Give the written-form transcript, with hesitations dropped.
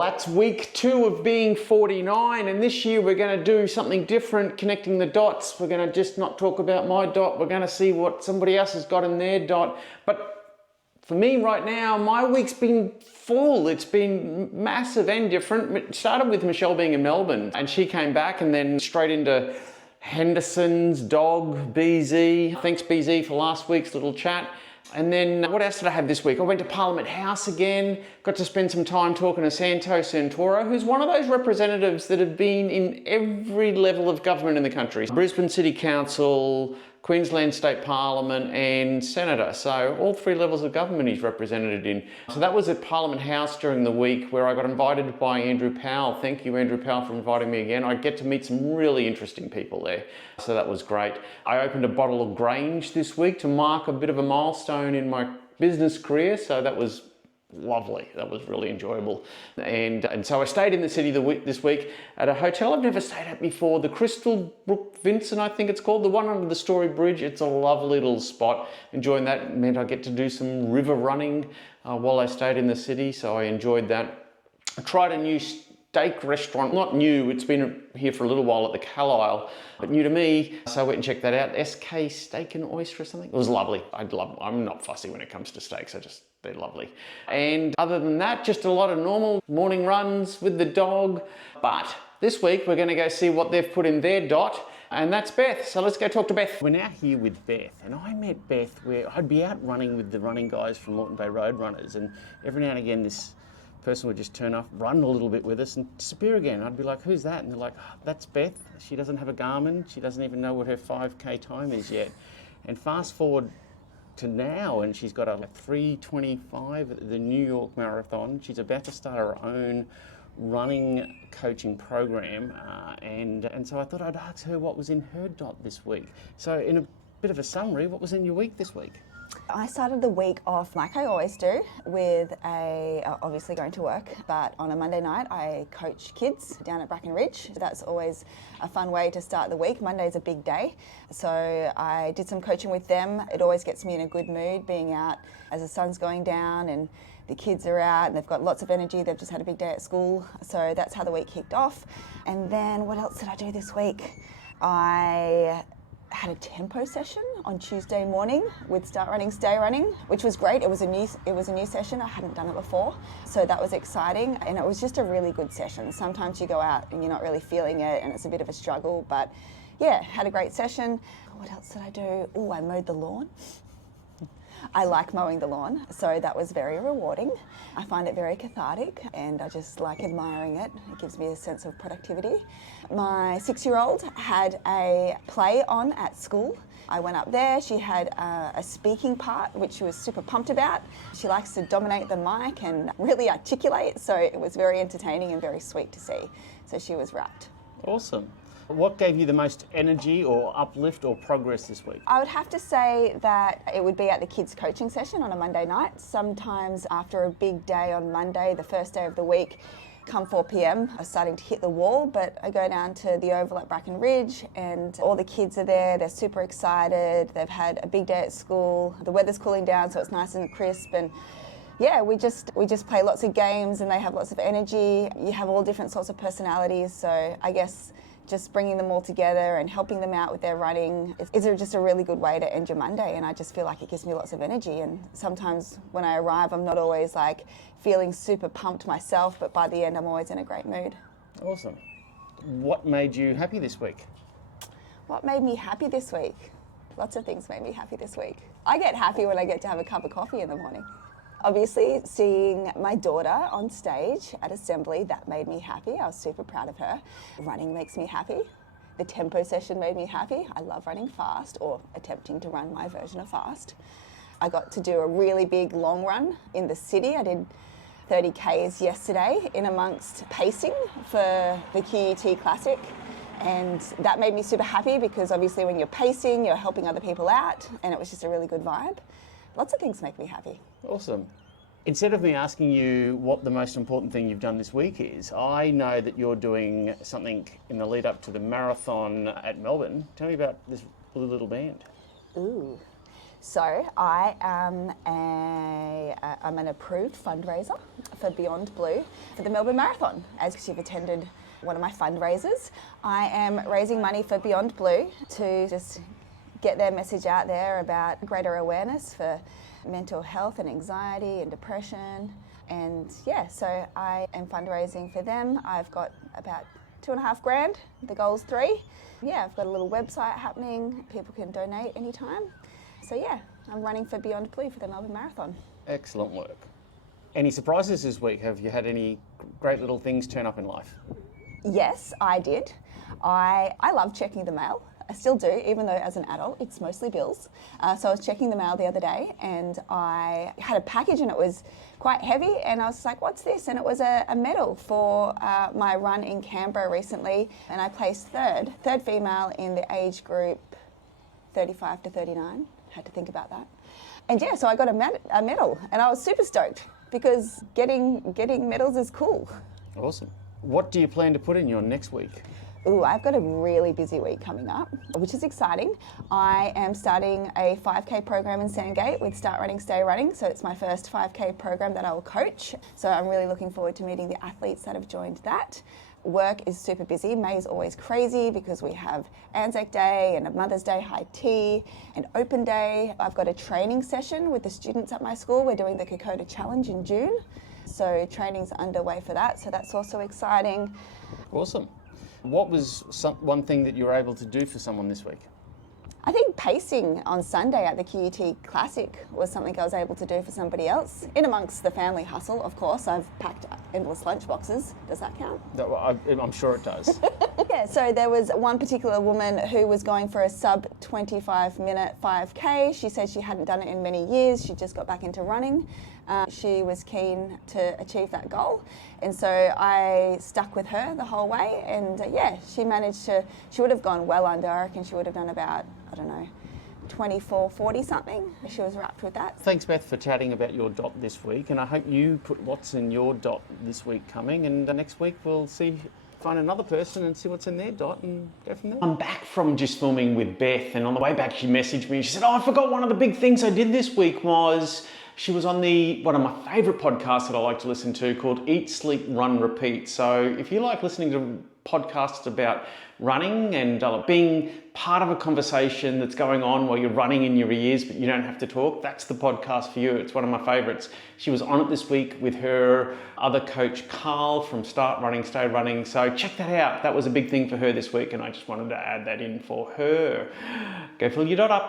That's week 2 of being 49, and this year we're going to do something different, connecting the dots. We're going to just not talk about my dot. We're going to see what somebody else has got in their dot. But for me right now, my week's been full. It's been massive and different. It started with Michelle being in Melbourne, and she came back and then straight into Henderson's dog, BZ. Thanks BZ for last week's little chat. And then what else did I have this week? I went to Parliament House again, got to spend some time talking to Santo Santoro, who's one of those representatives that have been in every level of government in the country. Brisbane City Council, Queensland State Parliament and Senator. So all 3 levels of government he's represented in. So that was at Parliament House during the week where I got invited by Andrew Powell. Thank you, Andrew Powell, for inviting me again. I get to meet some really interesting people there. So that was great. I opened a bottle of Grange this week to mark a bit of a milestone in my business career. So that was lovely. That was really enjoyable. And so I stayed in the city this week at a hotel I've never stayed at before, the Crystal Brook Vincent, I think it's called, the one under the Story Bridge. It's a lovely little spot. Enjoying that. It meant I get to do some river running while I stayed in the city, so I enjoyed that. I tried a new steak restaurant, not new, it's been here for a little while at the Carlisle, but new to me, so I went and checked that out. SK Steak and Oyster or something. It was lovely. I'm not fussy when it comes to steaks, they're lovely. And other than that, just a lot of normal morning runs with the dog. But this week we're going to go see what they've put in their dot, and that's Beth. So let's go talk to Beth. We're now here with Beth, and I met Beth where I'd be out running with the running guys from Moreton Bay Road Runners, and every now and again this person would just turn up, run a little bit with us and disappear again. I'd be like, who's that? And they're like, oh, that's Beth. She doesn't have a Garmin. She doesn't even know what her 5K time is yet. And fast forward to now, and she's got a 3:25 at the New York Marathon. She's about to start her own running coaching program, and so I thought I'd ask her what was in her dot this week. So in a bit of a summary, what was in your week this week? I started the week off like I always do with obviously going to work, but on a Monday night I coach kids down at Bracken Ridge. That's always a fun way to start the week. Monday's a big day, so I did some coaching with them. It always gets me in a good mood being out as the sun's going down and the kids are out and they've got lots of energy. They've just had a big day at school, so that's how the week kicked off. And then what else did I do this week? I had a tempo session on Tuesday morning with Start Running, Stay Running, which was great. It was a new session. I hadn't done it before, so that was exciting, and it was just a really good session. Sometimes you go out and you're not really feeling it, and it's a bit of a struggle, but yeah, had a great session. What else did I do? Oh, I mowed the lawn. I like mowing the lawn, so that was very rewarding. I find it very cathartic and I just like admiring it. It gives me a sense of productivity. My 6-year-old had a play on at school. I went up there, she had a speaking part, which she was super pumped about. She likes to dominate the mic and really articulate, so it was very entertaining and very sweet to see. So she was wrapped. Awesome. What gave you the most energy or uplift or progress this week? I would have to say that it would be at the kids' coaching session on a Monday night. Sometimes after a big day on Monday, the first day of the week, come 4 p.m, I'm starting to hit the wall, but I go down to the oval at Bracken Ridge and all the kids are there. They're super excited. They've had a big day at school. The weather's cooling down, so it's nice and crisp, and yeah, we just play lots of games and they have lots of energy. You have all different sorts of personalities, so I guess just bringing them all together and helping them out with their running is just a really good way to end your Monday, and I just feel like it gives me lots of energy. And sometimes when I arrive, I'm not always like feeling super pumped myself, but by the end I'm always in a great mood. Awesome. What made you happy this week? What made me happy this week? Lots of things made me happy this week. I get happy when I get to have a cup of coffee in the morning. Obviously, seeing my daughter on stage at Assembly, that made me happy. I was super proud of her. Running makes me happy. The tempo session made me happy. I love running fast, or attempting to run my version of fast. I got to do a really big long run in the city. I did 30 Ks yesterday in amongst pacing for the QUT Classic. And that made me super happy because obviously when you're pacing, you're helping other people out, and it was just a really good vibe. Lots of things make me happy. Awesome. Instead of me asking you what the most important thing you've done this week is, I know that you're doing something in the lead up to the marathon at Melbourne. Tell me about this Blue Little Band. Ooh. So I am I'm an approved fundraiser for Beyond Blue for the Melbourne Marathon. As you've attended one of my fundraisers, I am raising money for Beyond Blue to just get their message out there about greater awareness for mental health and anxiety and depression. And yeah, so I am fundraising for them. I've got about $2.5 grand. The goal's 3. Yeah, I've got a little website happening. People can donate anytime. So yeah, I'm running for Beyond Blue for the Melbourne Marathon. Excellent work. Any surprises this week? Have you had any great little things turn up in life? Yes, I did. I love checking the mail. I still do, even though as an adult, it's mostly bills. So I was checking the mail the other day and I had a package and it was quite heavy and I was like, what's this? And it was a medal for my run in Canberra recently, and I placed third female in the age group 35 to 39. Had to think about that. And yeah, so I got a medal and I was super stoked because getting medals is cool. Awesome. What do you plan to put in your next week? Ooh, I've got a really busy week coming up, which is exciting. I am starting a 5K program in Sandgate with Start Running, Stay Running. So it's my first 5K program that I will coach. So I'm really looking forward to meeting the athletes that have joined that. Work is super busy. May is always crazy because we have Anzac Day and a Mother's Day high tea and open day. I've got a training session with the students at my school. We're doing the Kokoda Challenge in June. So training's underway for that. So that's also exciting. Awesome. What was one thing that you were able to do for someone this week? I think pacing on Sunday at the QUT Classic was something I was able to do for somebody else. In amongst the family hustle, of course, I've packed endless lunch boxes. Does that count? I'm sure it does. Yeah, so there was one particular woman who was going for a sub 25-minute 5K. She said she hadn't done it in many years. She just got back into running. She was keen to achieve that goal. And so I stuck with her the whole way. And yeah, she would have gone well under. I reckon she would have done about, 24, 40 something. She was wrapped with that. Thanks, Beth, for chatting about your dot this week. And I hope you put lots in your dot this week coming. And next week we'll find another person and see what's in their dot and go from there. I'm back from just filming with Beth, and on the way back she messaged me and she said, I forgot one of the big things I did this week was she was on one of my favourite podcasts that I like to listen to called Eat, Sleep, Run, Repeat. So if you like listening to podcasts about running and being part of a conversation that's going on while you're running in your ears but you don't have to talk, that's the podcast for you. It's one of my favourites. She was on it this week with her other coach Carl from Start Running, Stay Running. So check that out. That was a big thing for her this week and I just wanted to add that in for her. Go fill your dot up.